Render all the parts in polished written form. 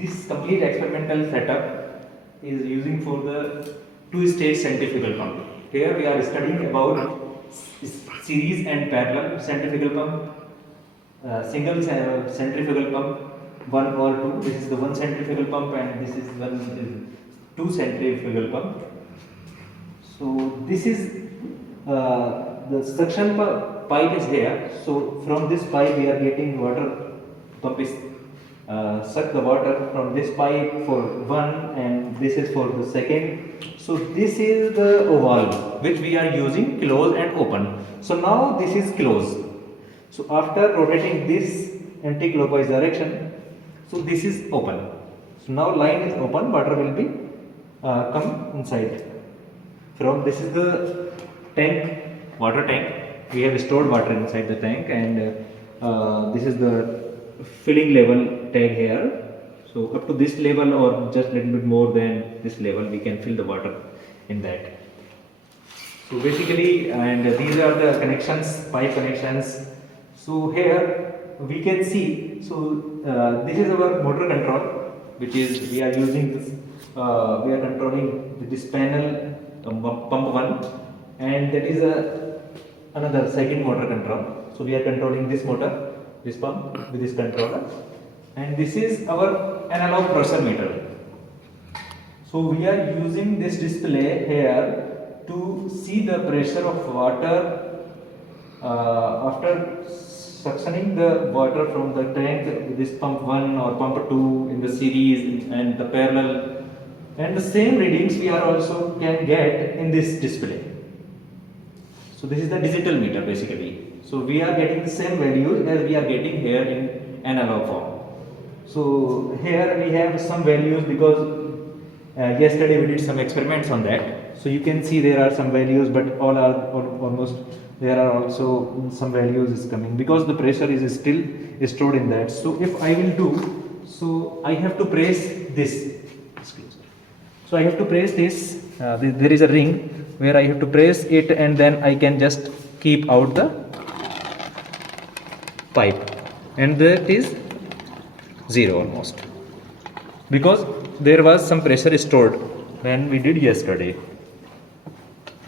this complete experimental setup is using for the two-stage centrifugal pump. Here we are studying about series and parallel centrifugal pump, single centrifugal pump, one or two. This is the one centrifugal pump, and this is two centrifugal pump. So this is the suction pipe is here. So from this pipe we are getting water. Pump is suck the water from this pipe for one, and this is for the second. So this is the valve which we are using close and open. So now this is closed. So after rotating this anti-clockwise direction, so this is open. So now line is open, water will be come inside. From this is the tank, water tank. We have stored water inside the tank, and this is the filling level tag here. So up to this level or just little bit more than this level, we can fill the water in that. So basically, and these are the connections, pipe connections. So here we can see. So this is our motor control, which is we are using this. We are controlling this panel, pump 1, and that is another second motor control. So we are controlling this motor, this pump with this controller, and this is our analog pressure meter. So we are using this display here to see the pressure of water after suctioning the water from the tank, this pump 1 or pump 2 in the series and the parallel, and the same readings we are also can get in this display. So this is the digital meter basically. So we are getting the same values as we are getting here in analog form. So here we have some values because yesterday we did some experiments on that. So you can see there are some values, but all are almost there are also some values is coming because the pressure is still stored in that. So if I will do, so I have to press this. So I have to press this. There is a ring where I have to press it, and then I can just keep out the pipe, and that is 0 almost, because there was some pressure stored when we did yesterday.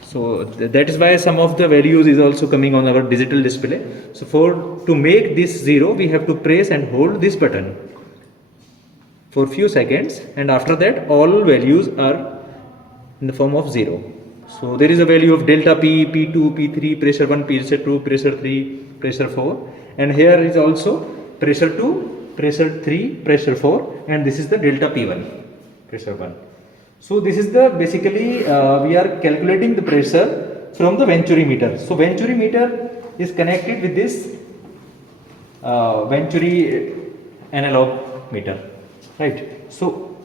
So that is why some of the values is also coming on our digital display. So to make this 0, we have to press and hold this button for few seconds, and after that all values are in the form of 0. So there is a value of delta P, P2, P3, pressure 1, pressure 2, pressure 3, pressure 4, and here is also pressure 2, pressure 3, pressure 4, and this is the delta P1, pressure 1. So this is the basically we are calculating the pressure from the Venturi meter. So Venturi meter is connected with this Venturi analog meter, right? So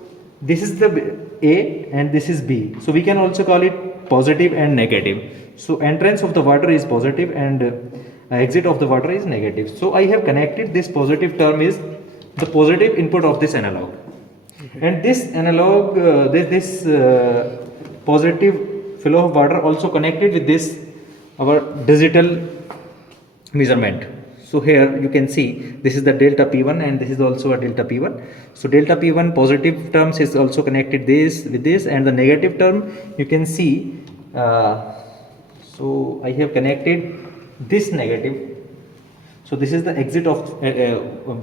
this is the A and this is B. So we can also call it positive and negative. So entrance of the water is positive and exit of the water is negative. So I have connected this positive term is the positive input of this analog, and this analog this positive flow of water also connected with this our digital measurement. So here you can see this is the delta P1 and this is also a delta P1. So delta P1 positive terms is also connected this with this, and the negative term you can see. So I have connected this negative. So this is the exit of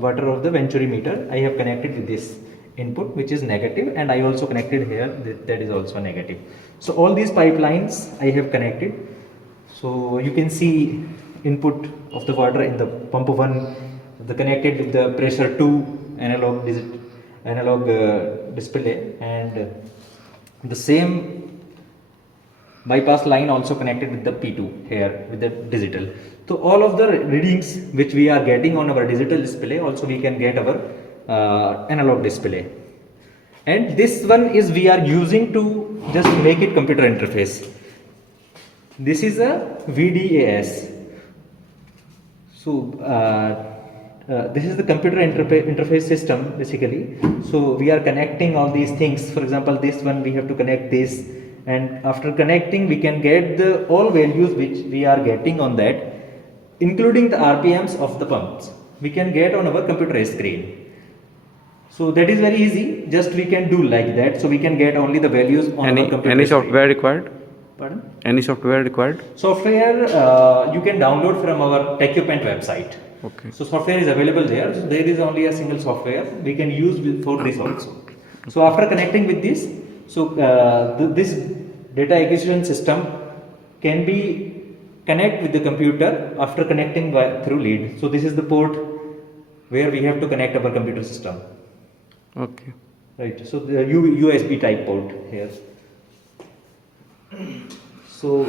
water of the Venturi meter. I have connected with this input which is negative, and I also connected here that is also negative. So all these pipelines I have connected. So you can see input of the water in the pump 1, the connected with the pressure 2 analog display, and the same bypass line also connected with the P2 here with the digital. So all of the readings which we are getting on our digital display also we can get our analog display, and this one is we are using to just make it computer interface. This is a VDAS. So this is the computer interface system basically. So we are connecting all these things. For example, this one we have to connect this, and after connecting we can get the all values which we are getting on that, including the RPMs of the pumps we can get on our computer screen. So that is very easy. Just we can do like that. So we can get only the values on our computer. Any screen. software required? Pardon? Any software required? Software you can download from our TechUpent website. Okay. So software is available there. So there is only a single software we can use for this also. So after connecting with this, so this data acquisition system can be connect with the computer after connecting through lead. So this is the port where we have to connect our computer system. Okay. Right. So the USB type port here. So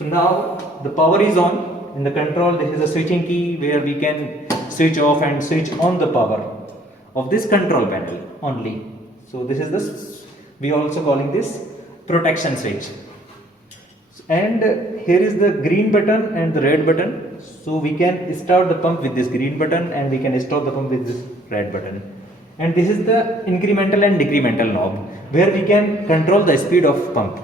now the power is on. In the control, this is a switching key where we can switch off and switch on the power of this control panel only. So this is this, we also calling this protection switch. And here is the green button and the red button. So we can start the pump with this green button and we can stop the pump with this red button. And this is the incremental and decremental knob where we can control the speed of pump,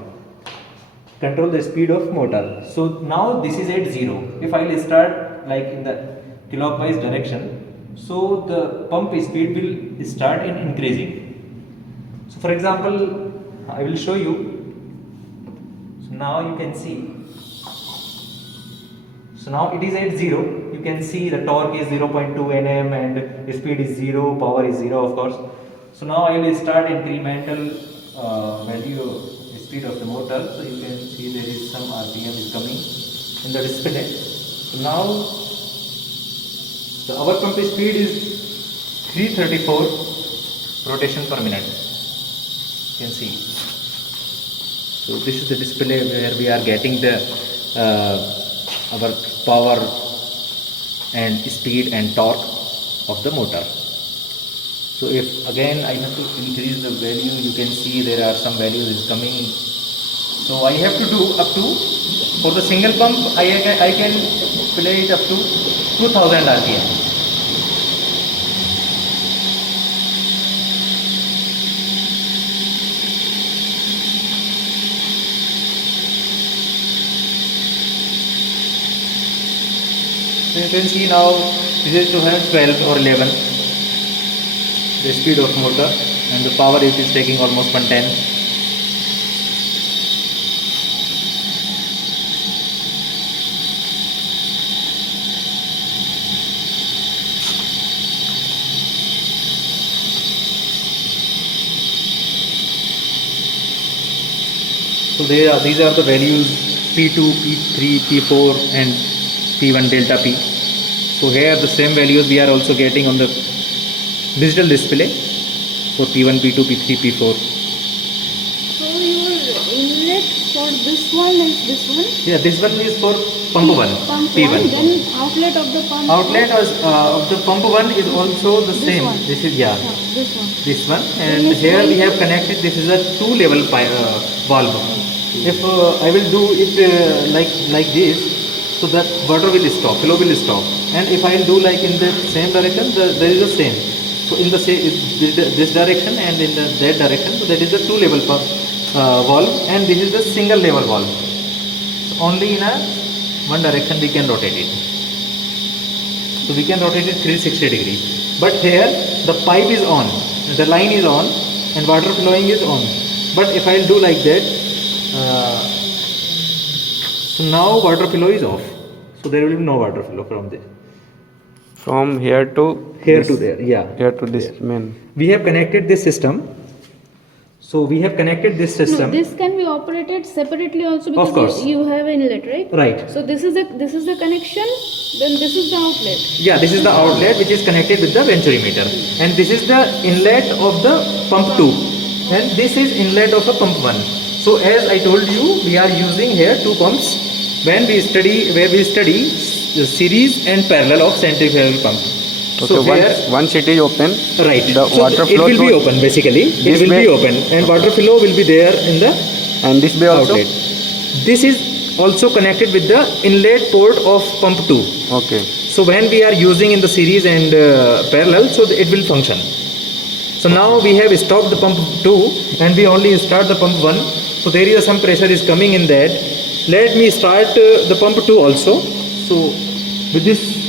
control the speed of motor. So now this is at 0. If I will start like in the clockwise direction, so the pump speed will start in increasing. So for example, I will show you. So now you can see. So now it is at 0. You can see the torque is 0.2 Nm and speed is 0, power is 0 of course. So now I will start incremental value speed of the motor. So you can see there is some RPM is coming in the display. So now the our pump speed is 334 rotation per minute. You can see. So this is the display where we are getting the our power and speed and torque of the motor. So if again I have to increase the value, you can see there are some values is coming. So I have to do up to, for the single pump I can play it up to 2000 RPM. So you can see now this is to have 12 or 11 the speed of motor, and the power it is taking almost 110. So these are the values P2, P3, P4 and P1 delta P. So here the same values we are also getting on the digital display for P1, P2, P3, P4. So your inlet for this one is this one? Yeah, this one is for pump 1, Pump P1. 1, then outlet of the pump. Outlet of the pump 1 is also the This same. one. This is, yeah, This one. this one. Then And it's here we going have to- connected, this is a 2-level valve. If I will do it like this, so that water will stop, flow will stop. And if I will do like in the same direction, there is the same. So in the this direction and in that direction, so that is the 2-level valve, and this is the single level valve. So only in one direction we can rotate it. So we can rotate it 360 degree. But here the pipe is on, the line is on, and water flowing is on. But if I will do like that, so now water flow is off. So there will be no water flow from there. From here to Here this, to there, yeah. Here to this main. We have connected this system. So we have connected this No, system. this can be operated separately also Of course. because you have inlet, right? Right. So this is the connection, then this is the outlet. Yeah, this is the outlet which is connected with the venturimeter, and this is the inlet of the pump 2, and this is inlet of the pump 1. So as I told you, we are using here 2 pumps when we study the series and parallel of centrifugal pump. Okay, So here, once it is open, right, the so water it flow will be through open basically. It this will be way. open, and water flow will be there in the and this way also. outlet. This is also connected with the inlet port of pump 2. Okay. So when we are using in the series and parallel, so it will function. So now we have stopped the pump 2 and we only start the pump 1. So there is some pressure is coming in that. Let me start the pump 2 also. So with this,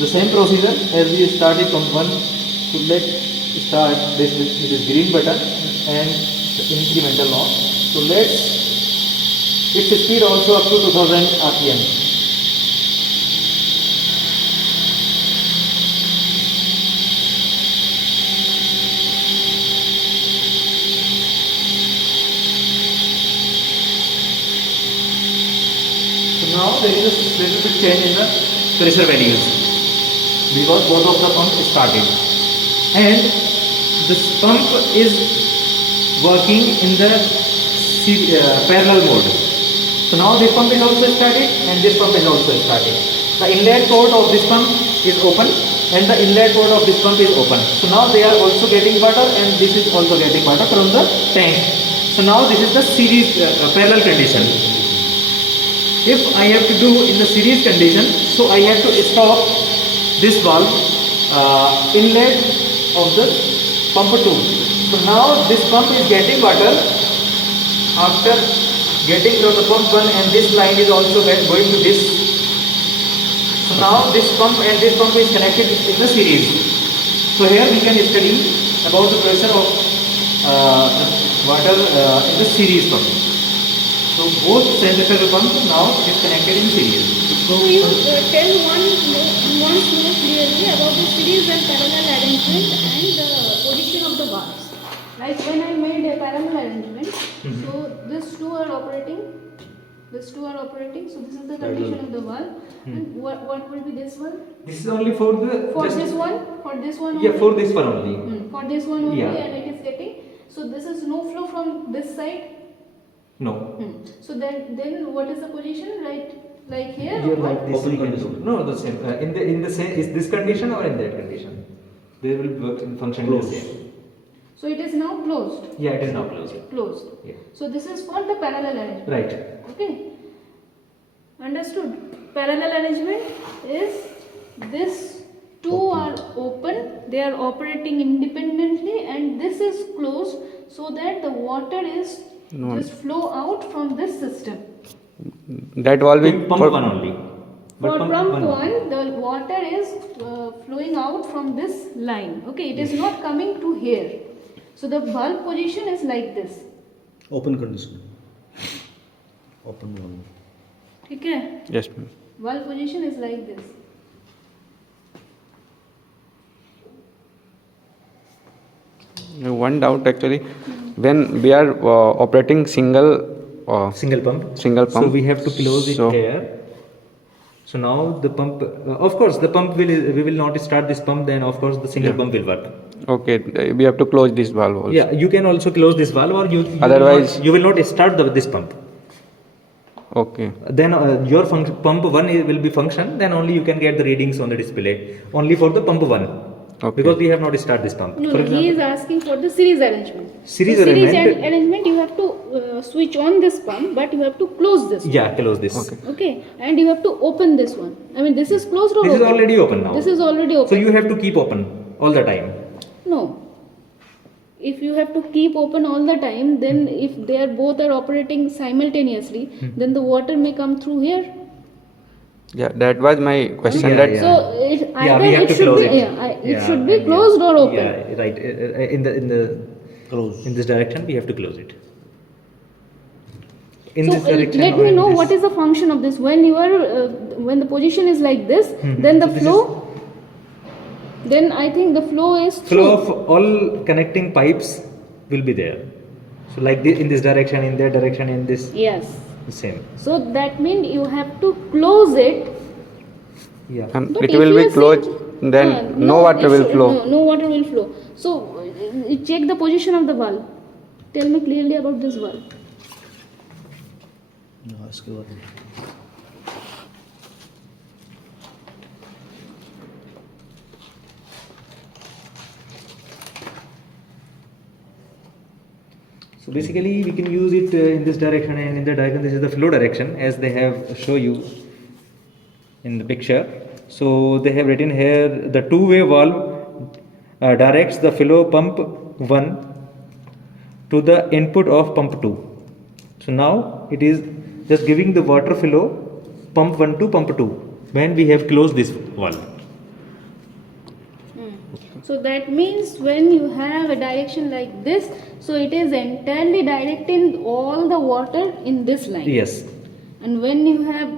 the same procedure as we started pump 1. So let's start this with this green button and the incremental knob. So let's its speed also up to 2000 RPM. So now there is a little bit change in the pressure values because both of the pumps started, and this pump is working in the parallel mode. So now this pump is also started and this pump is also started. The inlet port of this pump is open and the inlet port of this pump is open. So now they are also getting water and this is also getting water from the tank. So now this is the series parallel condition. If I have to do in the series condition, so I have to stop this valve inlet of the pump 2. So now this pump is getting water after getting from the pump 1 and this line is also going to this. So now this pump and this pump is connected in the series. So here we can study about the pressure of water in the series pump. So both centrifugal pumps now is connected in series. So you tell once more clearly about the series and parallel arrangement and the position of the valves. Like when I made a parallel arrangement, so these two are operating. So this is the condition of the valve. And what will be this one? This is only for the For this one only. Yeah, for this one only. For this one only, Yeah. and it is getting. So this is no flow from this side. No. So then what is the position? Right, like here. Here or like this. Open condition. No, the same. In the same is this condition or in that condition? They will work in function in the Close. same. So it is now closed. Yeah, it is now closed. Closed. Yeah. So this is for the parallel arrangement. Right. Okay. Understood. Parallel arrangement is this two are open, they are operating independently, and this is closed so that the water is just flow out from this system. That valve is Pump for one only. For pump pump one only. 1, the water is flowing out from this line. Okay, it is not coming to here. So the valve position is like this. Open condition. Open one. Okay, Yes, ma'am. valve position is like this. One doubt actually, when we are operating single Single pump. single pump, So we have to close it so- here. So now the pump, of course, the pump will we will not start this pump. Then of course the single Yeah. pump will work. Okay, we have to close this valve also. Yeah, you can also close this valve, or you Otherwise- you will not start this pump. Okay. Then your pump 1 will be function. Then only you can get the readings on the display. Only for the pump 1. Okay. Because we have not started this pump. No, For no, he example, is asking for the series arrangement. Series So arrangement- arrangement, you have to switch on this pump, but you have to close this. yeah, close this. Okay. Okay, and you have to open this one. I mean, this is closed or This is open? already open now. This is already open. So you have to keep open all the time. No. If you have to keep open all the time, then if they are both are operating simultaneously, then the water may come through here. Yeah, that was my question. Yeah, that yeah. So it, Yeah, either we have it to should close be it. it Yeah, should be and closed or open. Yeah, right. In the Close. in this direction we have to close it. In So this direction. let or me in know this- what is the function of this. When you are when the position is like this, then the So this flow. Then I think the flow is flow through. of all connecting pipes will be there. So like this, in this direction, in that direction, in this Yes. the same. So that means you have to close it. Yeah. and But it if will you be are closed, saying- then no water it will should- flow. No water will flow. So check the position of the valve. Tell me clearly about this valve. No, इसके बाद So basically we can use it in this direction and in the direction. This is the flow direction as they have show you in the picture. So they have written here the two-way valve directs the flow pump 1 to the input of pump 2. So now it is just giving the water flow pump 1 to pump 2 when we have closed this valve. So that means when you have a direction like this, so it is entirely directing all the water in this line. Yes. And when you have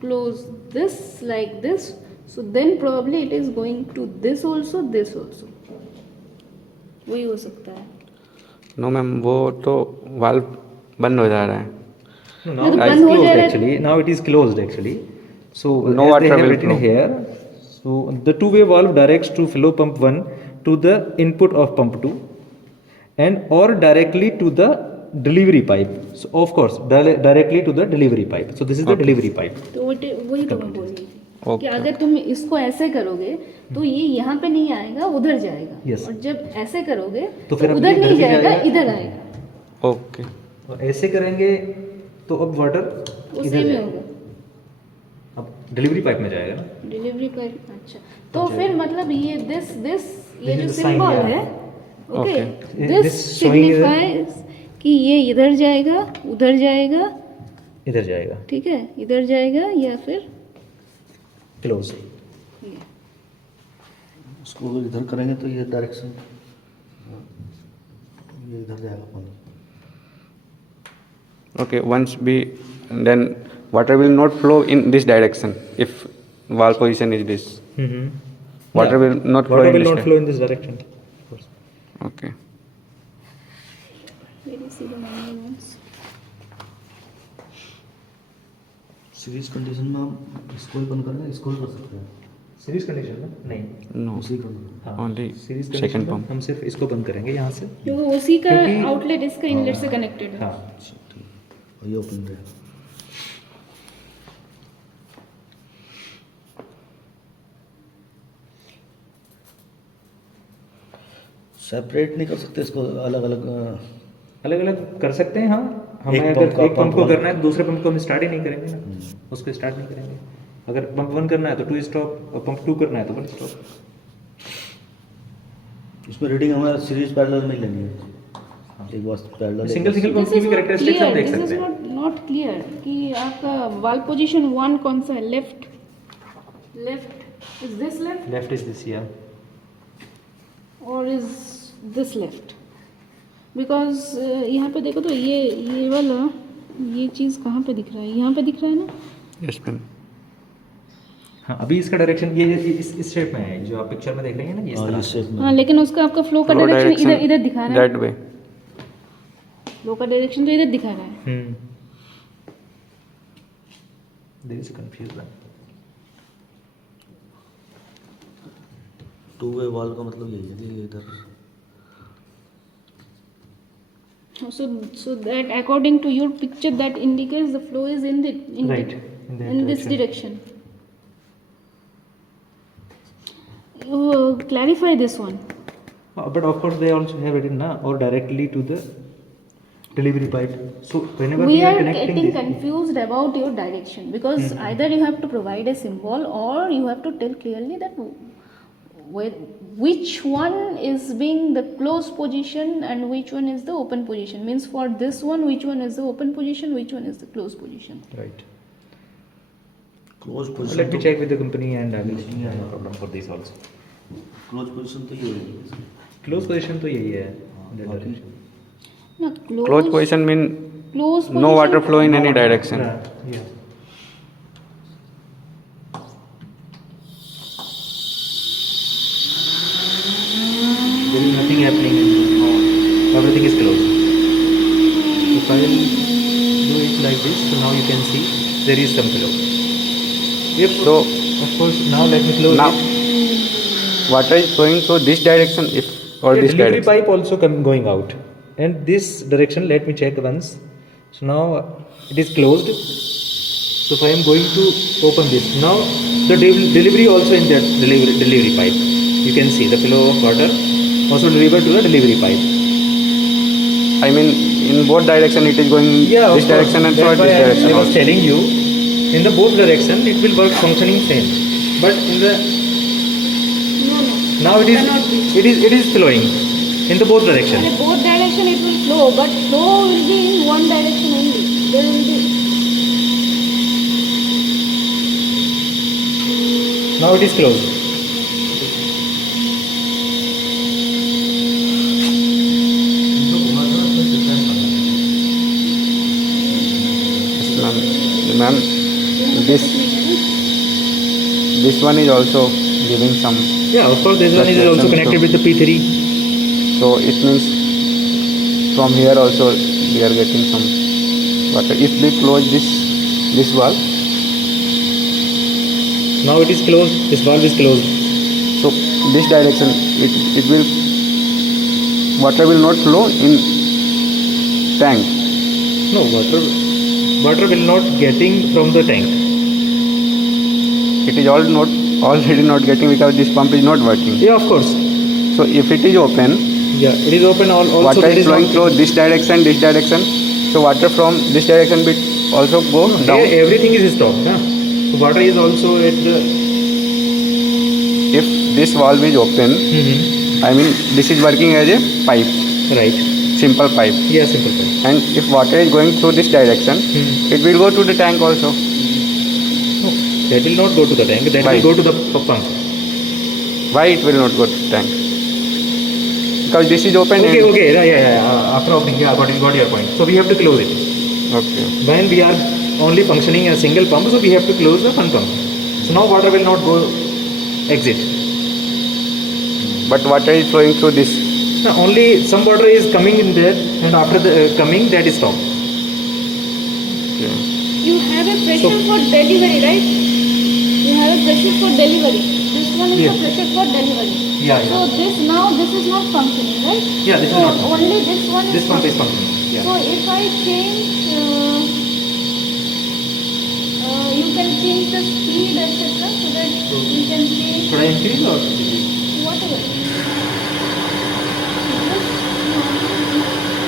closed this like this, so then probably it is going to this also, this also. वही हो सकता है. No ma'am, वो तो valve बंद हो जा रहा है. No, No, now the it is band ho closed ja raha hai. actually. Now it is closed actually. So No as water they have will written flow. here, so the two-way valve directs to flow pump 1 to the input of pump 2 and or directly to the delivery pipe. So of course directly to the delivery pipe. So this is the Okay. delivery pipe. तो वही तो मैं बोल रही थी कि Okay. अगर तुम इसको ऐसे करोगे तो ये यहाँ पे नहीं आएगा, उधर जाएगा. Yes. और जब ऐसे करोगे तो फिर अब उधर ये इधर नहीं भी जाएगा, जाएगा. इधर आएगा. ओके. और ऐसे करेंगे तो अब वाटर वो इधर सेम ही जाएगा. होगा. अब डिलीवरी पाइप में जाएगा ना. डिलीवरी पर अच्छा. तो फिर मतलब ये दिस ये This जो is the sign symbol here. है, okay, Okay. This This showing is- signifies कि ये इधर जाएगा, उधर जाएगा, इधर जाएगा. ठीक है, इधर जाएगा या फिर क्लोज. ये. इसको अगर इधर करेंगे तो ये डायरेक्शन, ये इधर जाएगा पानी. Okay, once we, then water will not flow in this direction if valve position is this. Water will not flow Water in will this not flow in this direction. Of course. Okay. Where is the manual ones? Series condition में हम इसको ही बंद करना है, इसको भी कर सकते हैं. सीरीज कंडीशन में नहीं. No. उसी का हाँ, Only सीरीज second कंडीशन में pump. हम सिर्फ इसको बंद करेंगे यहाँ से. क्योंकि उसी का क्योंकि- आउटलेट इसका इनलेट से कनेक्टेड है. हाँ. और ये ओपन रहेगा. सेपरेट नहीं कर सकते इसको अलग अलग. अलग अलग कर सकते हैं. हाँ, हमें एक अगर पंप का एक पंप को पंप करना है तो दूसरे पंप को हम स्टार्ट ही नहीं करेंगे ना. उसको स्टार्ट नहीं करेंगे. अगर पंप 1 करना है तो 2 स्टॉप, और पंप 2 करना है तो 1 स्टॉप. इसमें रीडिंग हमें सीरीज पैरेलल में ही लेनी है. एक बार parallel single single pump This की is भी not कैरेक्टरिस्टिक्स हम clear. देख This is सकते हैं. not clear कि आपका वाल्व पोजीशन 1 कौन सा है. Left is this left left is this here. और इज दिस लेफ्ट. बिकॉज यहाँ पे देखो तो ये वाला ये चीज़ कहाँ पे दिख रहा है. यहाँ पे दिख रहा है ना. Yes, ma'am. हाँ, अभी इसका डायरेक्शन ये इस शेप में है जो आप पिक्चर में देख रहे हैं ना, ये इस हाँ, तरह ये से. शेप में. हाँ, लेकिन उसका आपका फ्लो का Flow डायरेक्शन direction इधर दिखा रहा है. that way. फ्लो का डायरेक्शन तो इधर दिखा रहा है. There is confusion. Two way valve का मतलब यही है कि ये इधर. So that according to your picture that indicates the flow is in Right, in that this direction. You clarify this one. But of course they also have written na, or directly to the delivery pipe. So whenever We are connecting getting this, confused about your direction because either you have to provide a symbol or you have to tell clearly that which one is being the closed position and which one is the open position. Means for this one, which one is the open position, which one is the closed position. right. Close position. Let me check with the company and I will see. No problem for this also. Close position तो ये है. Close position तो यही है. that बाकी- direction. Now Closed position mean closed no water position- flow in any direction. Yeah. There is nothing happening. Everything is closed. If I will do it like this, so now you can see there is some flow. If So of course now let me close now it. water is flowing so this direction if or The this delivery direction. pipe also going out, and this direction let me check once. So now it is closed. So if I am going to open this now, the delivery also in that delivery pipe. You can see the flow of water also delivered to the delivery pipe. I mean in both direction it is going Yeah, this of course. direction and so That's this why direction I was also. telling you, in the both direction it will work functioning same, but in the No. now Cannot be. it is flowing in the both direction. In both direction it will flow, but flow will be in one direction only. There will be. Now it is closed. Ma'am this this one is also giving some, Yeah, of course, this one is also connected with the P3. so it means from here also we are getting some water. If we close this valve, Now it is closed. This valve is closed. so this direction it will, water will not flow in tank. No, water will not getting from the tank. It is already not getting because this pump is not working. Yeah, of course. So if it is open, Yeah, it is open. Also, water there is flowing not, through this direction. So water from this direction will also go down. here everything is stopped. Huh? So water is also at the. If this valve is open, I mean this is working as a pipe, Right. simple pipe. Yeah, simple point. And if water is going through this direction, it will go to the tank also. No, that will not go to the tank. That Why? will go to the pump. Why it will not go to the tank? Because this is open. Okay, and okay. Yeah. After opening, yeah, got your point. So we have to close it. Okay. When we are only functioning a single pump, so we have to close the one pump. So now water will not go exit. But water is flowing through this. Now only some water is coming in there, and after the coming, that is stopped. Okay. You have a pressure for delivery, right? You have a pressure for delivery. This one is Yeah. the pressure for delivery. Yeah, So this is not functioning, right? Yeah, this is so not functioning. only this one is This pump is functioning. functioning. Yeah. So if I change, you can change the speed, etc. So that you can change Should I increase or whatever.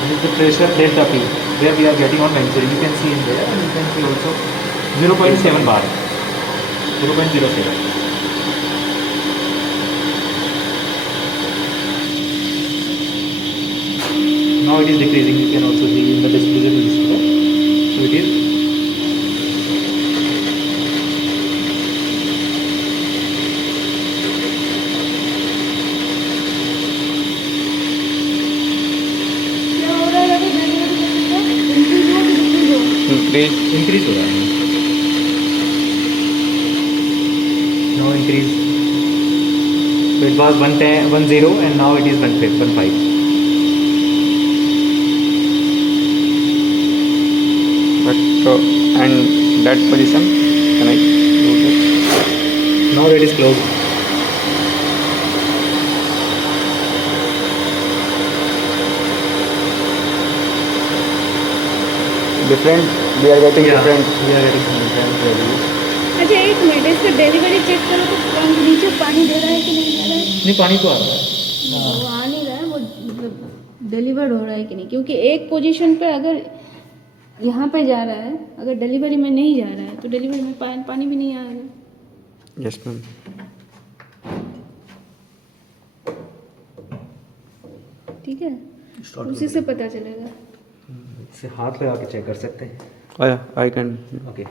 this is the pressure delta P where we are getting on venture. You can see in there, and you can see also 0.7 bar, 0.07. Now it is decreasing. You can also see in the visible display. So it is. क्या हो रहा है अभी delivery का increase हो कि decrease हो? Increase. Increase हो रहा है. Now increase. So it was 10 and now it is 15. But and that position, can I do that? Now it is closed. Different. We are getting different. We are getting some different values. अच्छा एक minute इसका delivery check करो तो pump नीचे पानी दे रहा है कि नहीं दे रहा है नहीं पानी तो आ रहा है. वो आ नहीं रहा है वो मतलब डिलीवर्ड हो रहा है कि नहीं क्योंकि एक पोजीशन पे अगर यहाँ पे जा रहा है अगर डिलीवरी में नहीं जा रहा है तो डिलीवरी में पानी भी नहीं आएगा Yes, ma'am. ठीक है उसी से पता चलेगा इससे हाथ लगा के चेक कर सकते हैं. Oh yeah, I can. Okay.